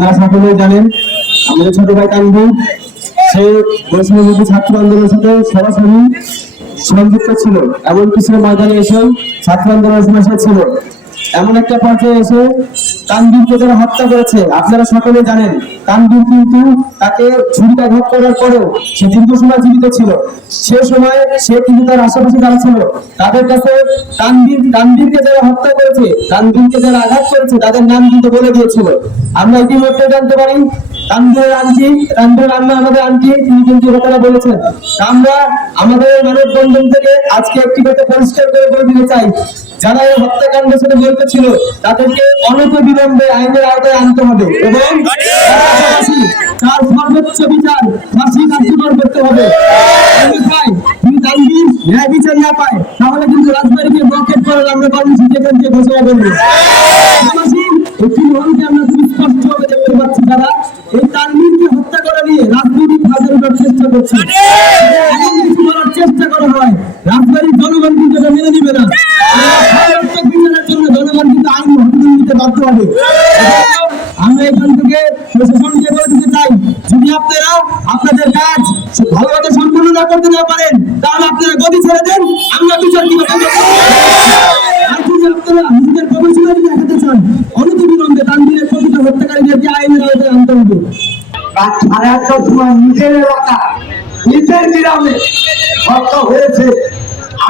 আপনারা সকলেই জানেন আমাদের ছোট ভাই কান্দু সে বৈষ্ণবী ছাত্র আন্দোলনের সাথে সরাসরি সংযুক্ত ছিল, এমনকি সে ময়দানে এসেও ছাত্র আন্দোলনের সময় ছিল। এমন একটা পর্যায়ে এসে তানভীরকে যারা হত্যা করেছে আপনারা সকলে জানেন। তানভীর কিন্তু তাকে ছুরিকাঘাত করার পরেও সে দীর্ঘ সময় জীবিত ছিল। সে সময় সে কিন্তু তার আশেপাশে যারা ছিল তাদের কাছে তানভীরকে যারা হত্যা করেছে, তানভীরকে যারা আঘাত করেছে তাদের নাম কিন্তু বলে দিয়েছিল। আমরা ইতিমধ্যে জানতে পারি তানভীরের আম্মা আমাদের আন্টি তিনি কিন্তু কথাটা বলেছেন। আমরা আমাদের মানববন্ধন থেকে আজকে একটি কথা পরিষ্কার করে বলে দিতে চাই, যারা এই হত্যাকাণ্ডের সাথে জড়িত ছিল তাদেরকে অনতিবিলম্বে আইনের আওতায় আনতে হবে এবং তার সর্বোচ্চ বিচার ফাঁসি কার্যকর করতে হবে। যদি তানভীর ন্যায় বিচার না পায় তাহলে কিন্তু রাজবাড়িকে ব্লকেট করার আমরা কর্মসূচি এখান থেকে ঘোষণা করবো। একটি মহলকে আমরা খুব স্পষ্টভাবে দেখতে পাচ্ছি যারা এই তানভীরকে হত্যা করে নিয়ে রাজনৈতিক ফায়দা করার চেষ্টা করছে। কিছু করার চেষ্টা করা হয়, রাজবাড়ির জনগণ কিন্তু এটা মেনে নিবে না। বিচারের জন্য জনগণ কিন্তু আইন হাতে নিতে বাধ্য হবে। আমরা এখান থেকে প্রশাসনকে বলে দিতে চাই, যদি আপনারা আপনাদের কাজ ভালোভাবে সম্পূর্ণ না করতে না পারেন তাহলে আপনারা গদি ছেড়ে দেন, আমরা বিচার দিব। আর যদি আপনারা নিজেদের প্রফেশনালিটি দেখাতে চান অনতিবিলম্বে তানভীরের প্রকৃত হত্যাকারীদেরকে আইনের আওতায় আনতে হবে। সাড়ে আটটার সময় নিজের এলাকা নিজের গ্রামে হত্যা হয়েছে।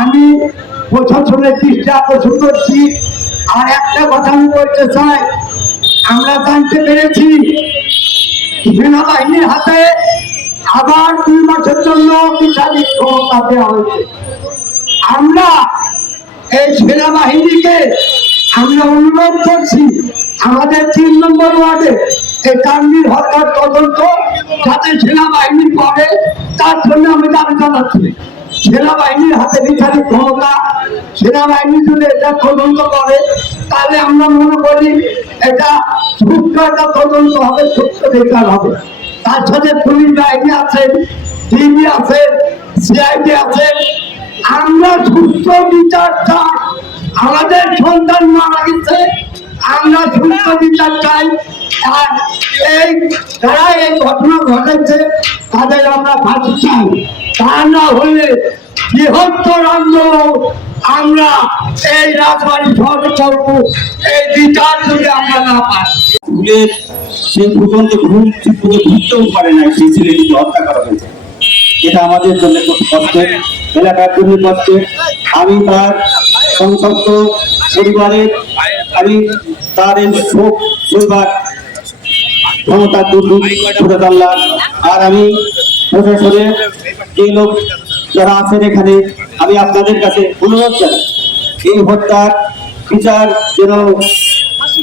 আমি প্রশাসনের দৃষ্টি আকর্ষণ করছি। আর একটা কথা আমি বলতে চাই, আমরা জানতে পেরেছি সেনাবাহিনীর হাতে আবার 2 মাসের জন্য বিচারিক ক্ষমতা দেওয়া হয়েছে। আমরা এই সেনাবাহিনীকে আমরা অনুরোধ করছি আমাদের 3 নম্বর ওয়ার্ডে এই তানভীর হত্যার তদন্ত যাতে সেনাবাহিনী করে তার জন্য আমি দাবি জানাচ্ছি। সেনাবাহিনীর হাতে বিচারিক ক্ষমতা, সেনাবাহিনী যদি এটা তদন্ত করে তাহলে আমরা মনে করি এটা সুস্থ একটা তদন্ত হবে, সুস্থ বিচার হবে। তার সাথে পুলিশ বাহিনী আছে, ডিবি আছে, সিআইডি আছে। আমরা সুস্থ বিচার চাই। আমাদের সন্তান মারা গেছে, আমরা সুস্থ বিচার চাই। আর এই যারা এই ঘটনা ঘটেছে তাদের আমরা ফাঁসি চাই। তা না হলে বৃহত্তর আন্দোলন আমরা এই রাজবাড়ি শহর করব, এই বিচার যদি আমরা না পাই। স্কুলের সেই ফুটন্ত ঘুরতেও পারে না, সেই ছেলেটিকে হত্যা করা হয়েছে। এটা আমাদের জন্য খুব কষ্টের, এলাকার জন্য কষ্টের। আমি তার সংসপ্ত পরিবারের আমি তার এই শোক পরিবার ক্ষমতা দুর্নীতিল্লাহ। আর আমি প্রশাসনের যে লোক যারা আছেন এখানে আমি আপনাদের কাছে অনুরোধ জানাই, এই হত্যার বিচার যেন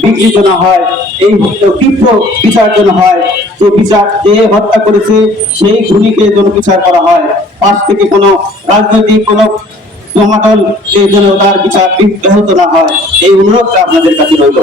বিঘ্নিত না হয়, এই তীব্র বিচার যেন হয়। যে বিচার যে হত্যা করেছে সেই খুনিকে যেন বিচার করা হয়। পাশ থেকে কোনো রাজনৈতিক কোনো জমাদল যেন তার বিচার ব্যাহত না হয়, এই অনুরোধটা আপনাদের কাছে রইল।